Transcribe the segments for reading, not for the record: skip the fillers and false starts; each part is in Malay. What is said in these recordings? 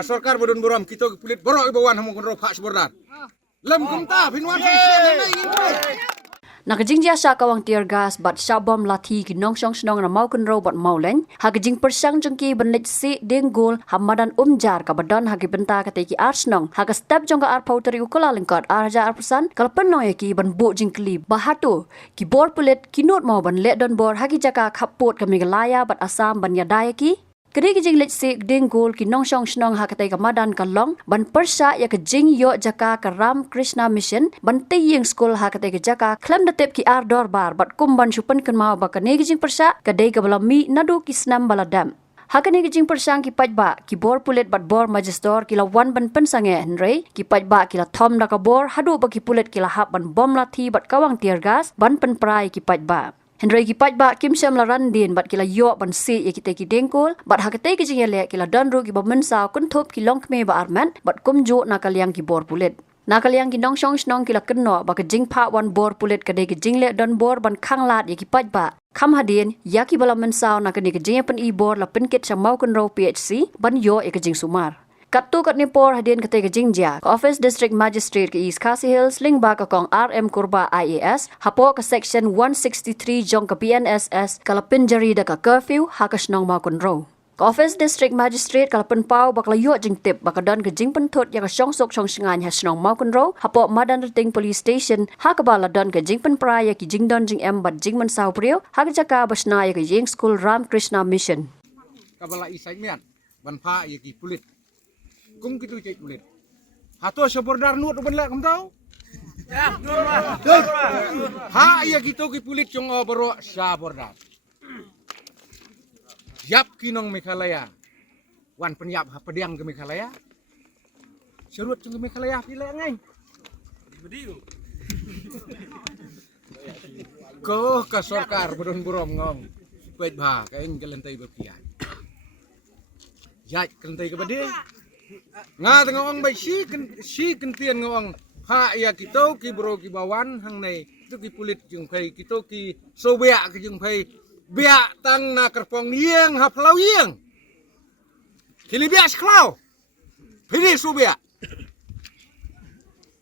Kasorkar bodon boram kita pulit borok ibawan hamu kunro pak sebordan. Lem kumta pinwan sisian nai ingin. Nakajing dia sya kawang tear gas bat syabom lati ki nong syong snong na mau kun robot mau len hakajing persang jengki benit si denggul hamadan umjar ka badan hagi benta ka teki arsnong haga step jong ka ar pauteri ukula lengkot arja arpesan kal penoy ki ban bo jingkli bahatu ki bor pulit kinut mau ban le don bor hagi jaka khapot ka megalaya bat asam ban yadaya ki Kini kijing lit si denggul ki nong syong snong hakatai ka madan ka long ban persa ya kijing yo jaka ka Ram Krishna Mission ban tiying school hakatai ka jaka klem datep ki ar dor bar bat kumban syupen kan mau ba kini kijing persa kadai ka balami nadu ki snam baladam Hakani kijing persang ki pajba ki bor pulit bat bor majestor kila wan ban pensange henry ki pajba kila thom da ka bor hadu ba ki pulit kila hap ban bom lathi bat kawang tear gas ban pen prai ki pajba Henry ki pajba kim syam la randin bat kila yo ban si ya kita ki dengkul bat hakate ki jingele kila danru ki bamensa kun thop ki long kme ba arman bat kumjo nakaliang ki bor pulit nakaliang ki nong syong snong kila kenno ba ka jing pa wan bor pulit kade ki jingle don bor ban khanglat ya ki pajba Kam hadin ya ki bala mensaw nakani ki jing pen i bor la penkit syam mau kun ro PHC ban yo ya ki jing sumar Katu kat Nipor hadin kata ke Jingjia, Office District Magistrate ke East Khasi Hills, lingba ke kong RM Kurba IAS, hapo ke Section 163 jong ke PNSS, kala pinjari da ke curfew, hakas nong makun row. Ke Office District Magistrate kala penpau bakla yuk jing tip, baka don ke jing pentut ya ke syong sok syong singan has nong makun row, hapo madan rating police station, hakabala don ke jing penpra ya ki jing don jing bat jing mensaw priyo, hakajaka basna ya ke jing school Ram Krishna Mission. Kabala isay mian, ban pa ya ki pulit. Kum gitu cek kulit. Hato sebordar nuat benlak kum tahu? Ya, ha iya gitu ki pulit cong bero sabordar. Yap kinong Meghalaya. Wan penyap pediang ke Meghalaya. Serut cong ke Meghalaya pila ngai. Bediu. Ko ka sorkar bodon borom ngong. Pet ba kaeng kelentai berkian. Jaj kelentai ke bede. Nga tengah orang baik si kentian ngawang ha ya kita ki bro ki bawan hang nei tu ki pulit jung pai kita ki sobea ki jung pai bea tang na kerpong yeng ha plau yeng kili bea sklau pini sobea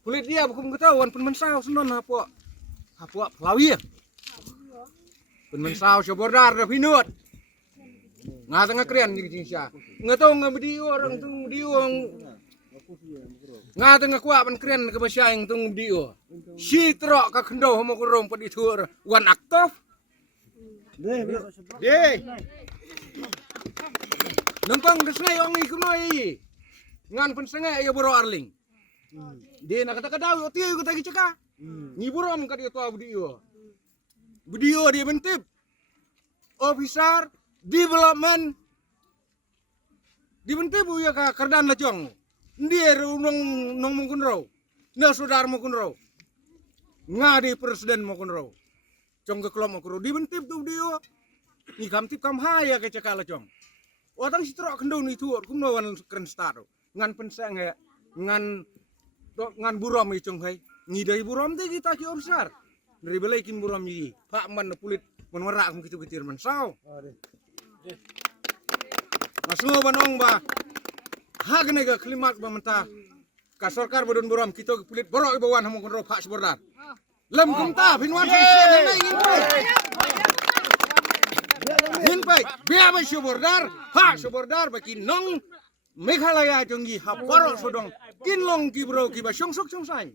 pulit dia bukum ketahuan pen mensau senon ha po plau yeng pen mensau sobordar da pinut Nga tengah keren ni kisah. Nga tahu nga bedi orang tu bedi orang. Nga tengah kuat pan keren ke bahasa yang tu bedi orang. Si terok ka kendo homo kurong padi tur wan aktof. Deh. Nampang desnai orang ikut noi. Ngan pen sengai ya boro arling. Dia nak kata kadau ti ko tagi ceka. Ni borom ka dia tu bedi orang. Bedi orang dia bentip. Officer Development dibentuk bu ya ka kerdan lacong ndier nong mungkun raw na sudar mungkun raw ngadi presiden mungkun raw cong ke kelom mungkun raw dibentuk tu dia ni kam tip kam haya ke cakala cong watang sitrok kendo ni tuor kum no wan keren start ngan penseng he ngan buram i cong hai ni dai buram te kita ki obsar dari belai kin buram yi pak man pulit menwerak kum kitu kitir man saw Masuk banong ba hag nega klimat ba menta ka sorkar bodon boram kita pulit borok ibawan hamu kun ro pak sebordan lem kumta pinwan sisian nai ingin hin pai bia ba sebordar ha sebordar ba kinong Meghalaya jonggi ha borok sodong kinlong ki bro ki ba syong sok syong sai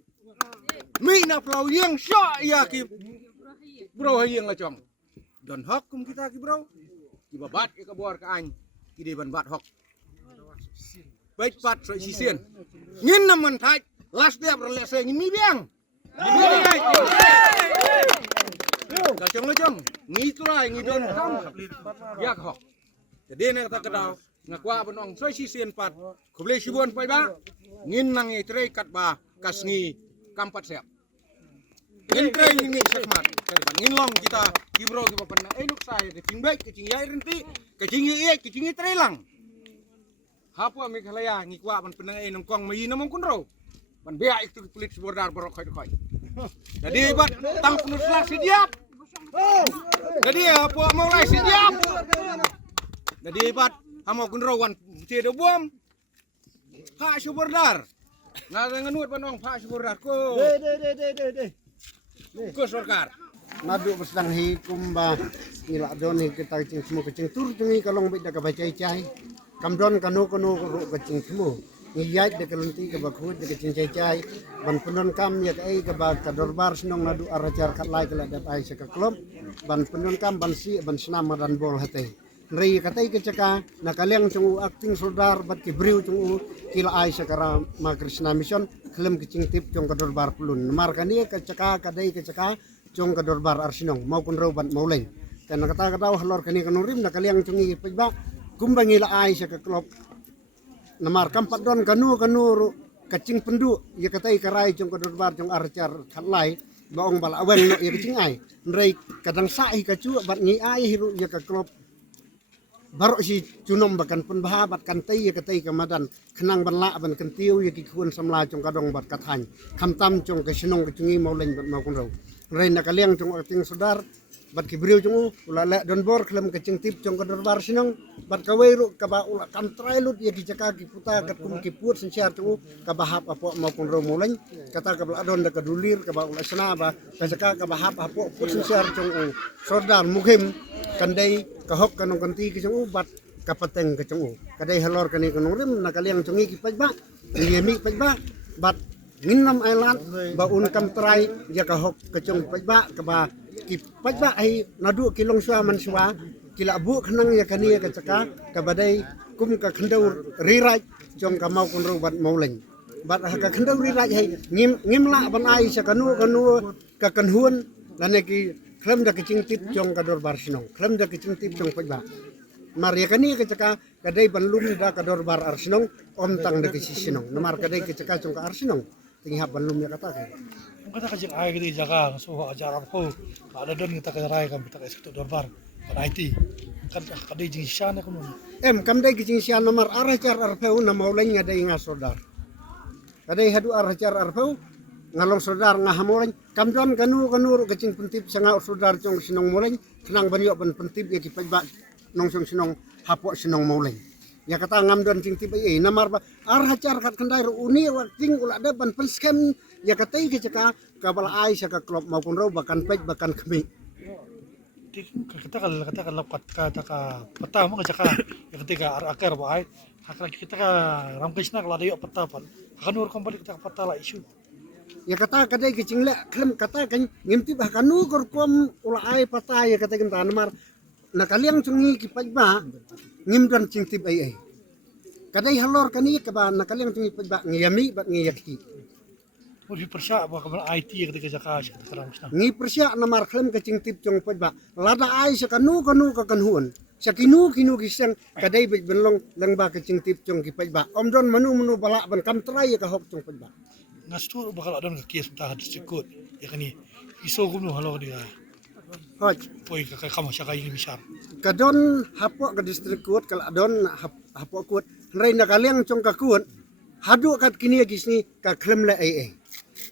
mi na plau yang sya ya ki bro hayeng la chong don hok kum kita ki bro Kiba bat ke bor ka an ki ban bat hok baik pat so sisien ngin naman thai last day rele se ngin mi biang ka chong le chong ngi turai ngi don kam yak hok jadi ne kata kedau ngakwa benong so sisien pat kuble sibuan pai ba ngin nang i tre kat ba kasngi kampat siap ngin tre ngin sekmat ngin long kita Kibro ki papan nuk sai de ting baik ke ting yai renti ke ting ye ke ting trelang hapo Meghalaya ngi kwa pan penang nong kong mai namong kunro pan bea itu pulit sebordar borok khoi jadi bat tang punus lak siap jadi hapo mau lai siap jadi bat hamo kunro wan ce de bom Pak Suburdar. Nga nganut banong Pak Suburdar ko. Ko sarkar. Nadu bersedang hi kumba nila don hi kita kecing semua kecing tur tungi kalong beda ka bacai cai kamdon kanu ru kecing semua ngiyat de kalunti ka bakhut de kecing cai ban penon kam ya kai ka ba ka dorbar senong nadu arajar kat lai kala dat ai sa ka klub ban penon kam ban si ban senam dan bol hate rei katai ke caka nakaliang chung acting sodar bat ki briu chung kila ai sa kara ma Krishna mission klem kecing tip chung ka dorbar pulun markani ka caka kadai ke caka chung ka dorbar arsinong maupun robat mauleng dan kata halor kani kanurim nakaliang chungi pajba kumbangi la ai sa ka klop namar kampat don kanu kacing pendu ya katai karai chung ka dorbar chung arcar khatlai baong bala awen no ya kacing ai nrei kadang sai ka chu bat ngi ai hiru ya ka klop baru si cunom bakan penbahabat kan tai ya katai kamadan kenang banla ban kentiu ya ki kun samla chung kadong bat kathany khamtam chung ka sinong ka chungi mauleng bat maukun ro rei nakaliang chung acting sodar bat kibriu chung ula don bor klem kecing tip chung ka dorbar sinong bat kawairu ka ba ula kantrai lut ya kijaka ki puta kat kum ki put sensiar chung ka bahap apo maupun ro muleng kata ka bla don da ka dulir ka ba ula sena ba kasaka ka bahap apo put sensiar chung sodar mukhim kandai kahok kanong kanti ki chung bat kapateng ka chung kadai halor kani kanong rim nakaliang chungi ki pajba ngemi pajba bat Nginam ailat ba un kam trai ya ka hok ka chung pajba ka ba ki pajba ai nadu kilong swa man swa kila bu khnang ya kani ka caka ka badai kum ka khandau riraj chung ka mau kun ro bat mauleng bat ka khandau riraj hai ngim la ban ai sa kanu ka kanhuan lane ki khlem da kicing tip chung ka dorbar sinong khlem da kicing tip chung pajba Maria kani ka caka kadai ban lum da ka dorbar arsinong om tang da kisisinong namar kadai ka caka chung ka arsinong tinggal belum ya kata kan. Kata kajik ay kita jaga so ajaran ko ada don kita karai kam kita kasih dorbar pada IT kan kadai jing syana kuno. Kam dai kicing sian nomor aracar arpeu na mauleng ada inga sodar. Kadai hadu aracar arpeu ngalong sodar ngahamoleng kam don kanu kecing pentip sanga sodar cong sinong moleng senang baniok ban pentip ya kipajba nong sinong hapok sinong mauleng. Ya kata ngam don cing tiba ye namar ba arhacar kat kendai uni ting ula ada ban penskem ya kata ke caka kabal ai sa ka klop maupun ro bakan pej bakan kemi Kita kalau lapat kata ka peta mo ka ya ketika akar ba ay kita ka ram krishna kalau ada yo peta pan kanur kembali kita peta la isu ya kata kadai ke cing le klem kata kan ngimti bah kanu kor kom ula ai pata ya kata kita namar nakaliang cungi ki pajba ngim don cing tib ai kadai halor kani ka ba nakaliang cungi pajba ngiyami bat ngiyaki mo di persya ba ka IT ketika jaka kita karam krishna ngi persya namar klem ke cing tib cong pajba lada ai sa kanu ka kanhuan sa kinu kisang kadai benlong lang ba ke cing tib cong ki pajba om don manu bala ban kam trai ka hok cong pajba ngastur bakal adon ka kies ta distrikut ya kani iso gumno halo dia hoj poi ka kama syaka ini besar kadon hapok ke distrik kuat kalau adon hapok kuat rei nakaliang cong ka kuat hadu kat kini gisni ka klem le ai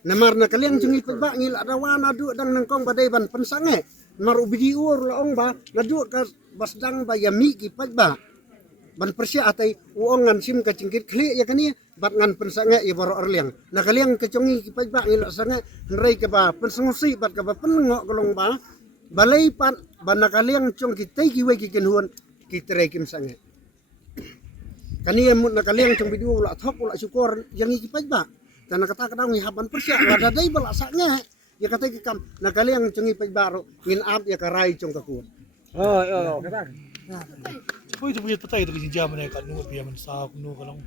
namar nakaliang cungi pajba ngil adawan adu dang nangkong badai ban pensange mar ubidi ur laong ba nadu ka basdang ba yami ki pajba ban persya atai uongan sim ka cingkit kli ya kani bat ngan pensange ya baro arliang nakaliang ke cungi ki pajba ngil sange rei ka ba pensengusi bat ka ba penengok golong ba balai pan banakaliang cong kita kiwe kikenhuan kita kim sange kani emut nakaliang cong bidu ulah thok ulah syukur yang ikipaj ba dan kata ngi haban persya ada dai bala sange ya kata kikam nakaliang cong ipaj baro ngin ab ya karai cong kakuat kata. poi itu punya peta itu jam ne kan nu pia men sa nu kalong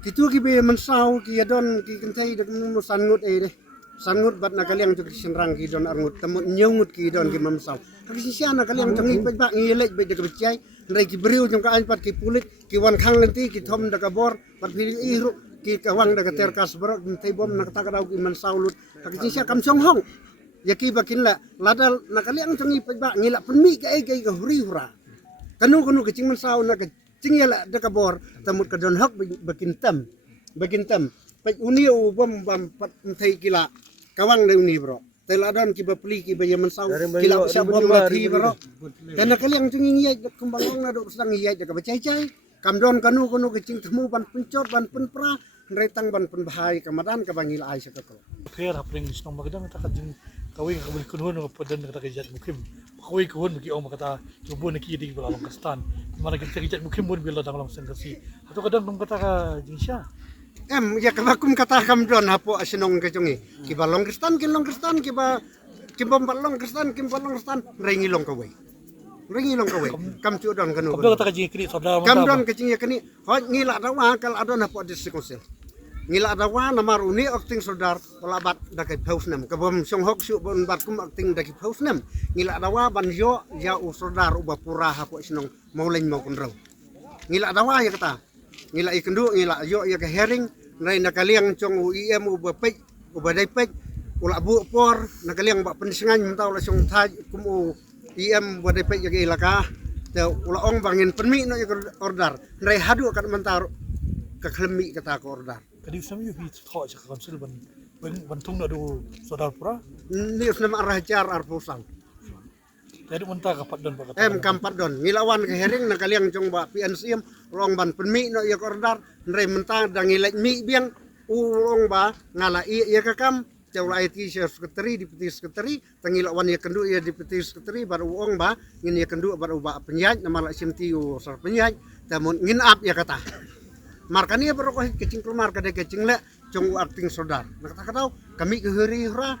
kitu ki be mensau ki adon ki kentai dak nu sangut deh sangut bat nakaliang cong senrang ki don arngut temut nyungut ki don ki mamsau kaki sia nakaliang cong ipaj ba ngilek be dak becai ndai ki briu cong ka anpat ki pulit ki wan khang lenti ki thom dak bor pat pili iru ki kawang dak terkas bro kentai bom nak takadau ki mansau lut kaki sia kam song hong ya ki bakin la ladal nakaliang cong ipaj ba ngilak penmi ka ai ka huri hura kanu kecing mansau nak kecing ya dak bor temut ka don hok bakin tam paj unio bom pat thai kila kawang le uni bro teladon ki bapli ki baye mansau kila sa bom lati bro dan nakaliang cungi ngiyai kumbangong na do sedang ngiyai dak bacai kamdon kanu kecing temu ban pencot ban penpra retang ban penbahai kamadan kabangil ai sakakol Kaya rapring sinong magdang ta kajing kawin ka balik kunhon ng padan ng takijat mukim. Kawin kuhon bagi ang makata tubo na kidi balalong kastan. Mana kita takijat mukim mun bila dalam sengkasi. Atau kadang nung kata ka jingsya. ya kabakum kata kamdon hapo asinong kecungi kibalong kristan kiba balong kristan balong kristan ringilong kawai kam cudan kanu Kabel kata kajing kini sabda kamdon kecing ya kini hot ngila dawa kal adon hapo distrikonsil ngila dawa namar uni akting sodar pelabat dakai pausnem kabom song hok su bon batkum akting dakai pausnem ngila dawa banjo ya usodar uba pura hapo sinong mauleng mau kunrau ngila dawa ya kata ngila ikendu ngila yo ya ke hering nai nakaliang cong uiem uba pek uba daipek ula bu por nakaliang ba pensingan mentau la song thai kum iem uba daipek ya ke ilaka te ula ong bangin penmi no ya ordar nai hadu kan mentar ke klemi kata ko ordar Kadi sami yuhi thok sa kamsil ban tung na do sodar pura. ni usna arah jar arpusang Jadi mentah kapat don bakat. kampat don ngilawan ke hering nakaliang cong ba PNCM rong ban penmi no ya ordar nai mentang dang ngilek mi biang ulong ba ngala iya kakam Jauh IT sekretari deputi sekretari tangilawan ya kendu ya deputi sekretari baru uang ba ngin ya kendu baru ba penjaj nama la simtiu sar penjaj tamun ngin up ya kata markani baru ko kecing keluar kada kecing le cung acting sodar nak kata kami ke hari hura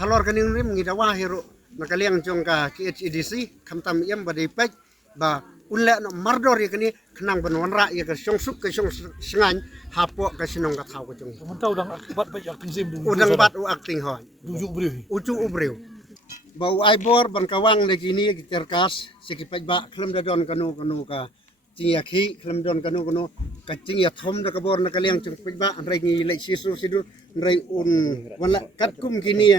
halor kaning rim ngidawa hero nakaliang cung ka KHEDC kamtam yam badai pej ba unle no mardor ya kini kenang benwanra ya ke song suk ke song sengan hapo ke sinong ka thau ko cung Mentah udang akibat baik acting sim du. udang bat u acting hoy Dujuk beri. ucu ubreu bau aibor ban kawang de kini terkas sikipaj ba klem dadon kanu ka cingia khi klem don kanu ka cingia thom da kabor na kaliang chung ba anrai ngi le sisu sidur anrai un wala kat kum kini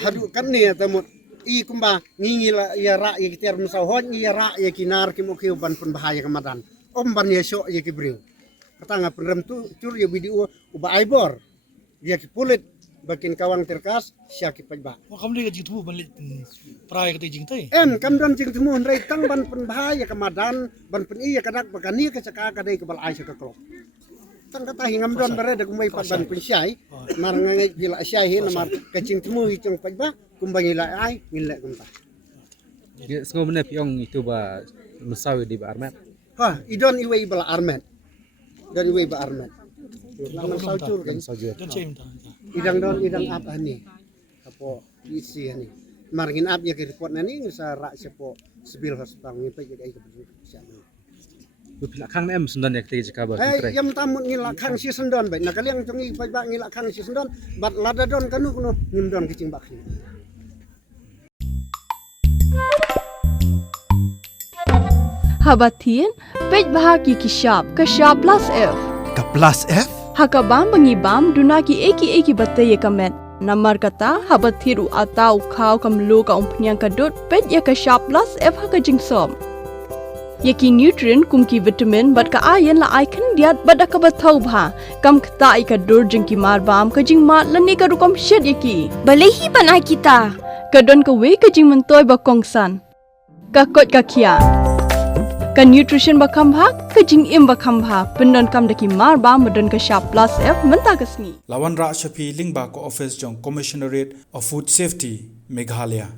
hadu kan ni tamut i kumba ngi la ya ra ya kiter misau hon ya ra ya kinar kimu kiu ban pun bahaya kemadan om ban ya so ya kibreu katanga penrem tu cur ya video uba aibor dia kipulit bakin kawang terkas syaki pajba Wah kamu dia jitu balik prai kata jing tai. kamdan jing temu ndrai tang ban pen bahaya kemadan ban pen iya kadak bagani ke caka kadai ke bal aisy ke klok tang kata hingam don bare da kumai pan ban pen syai mar ngai gila syai he namar kecing temu hicung pajba kumbangi la ai ngile kumta Dia semua benar piong itu ba mesawi di ba armet. ha idon iwe bal armet dari iwe ba armet lang saucur kan Saja. Dan saya minta. idang don idang apa ni apo isi ni margin up ya ke report nani sa ra sepo sibil hospital ni pe jadi ke bisa Bupila kang em sundan ya ketika kabar eh yam tamun ngila kang si sendon baik nakaliang tongi pai ba ngila kang si sendon bat lada don kanu kuno ngimdon kicing bakhi Habatin, pej bahagi kishab plus F. Ka plus F? Hakabam bangibam dunaki eki batai kamet. Namar kata habathiru atau kau kamlu ka umpnyang kadut pej ya kishab plus F haka jingsom. Yaki nutrient kumki vitamin bat ka ayan la aikan diat bat ka bathau bha kam kta ka dur jingki marbam ka jing mat lani ka rukom shed yaki. Balehi banai kita. Kadon ka we ka jing mentoy ba kongsan. Ka kot ka kia. Ka nutrition bakam bhak ka jing im bakam bha pendon kam daki mar ba modon ka sharp plus F menta kasni Lawan Ra Shafi Lingba ko office jong Commissionerate of Food Safety Meghalaya.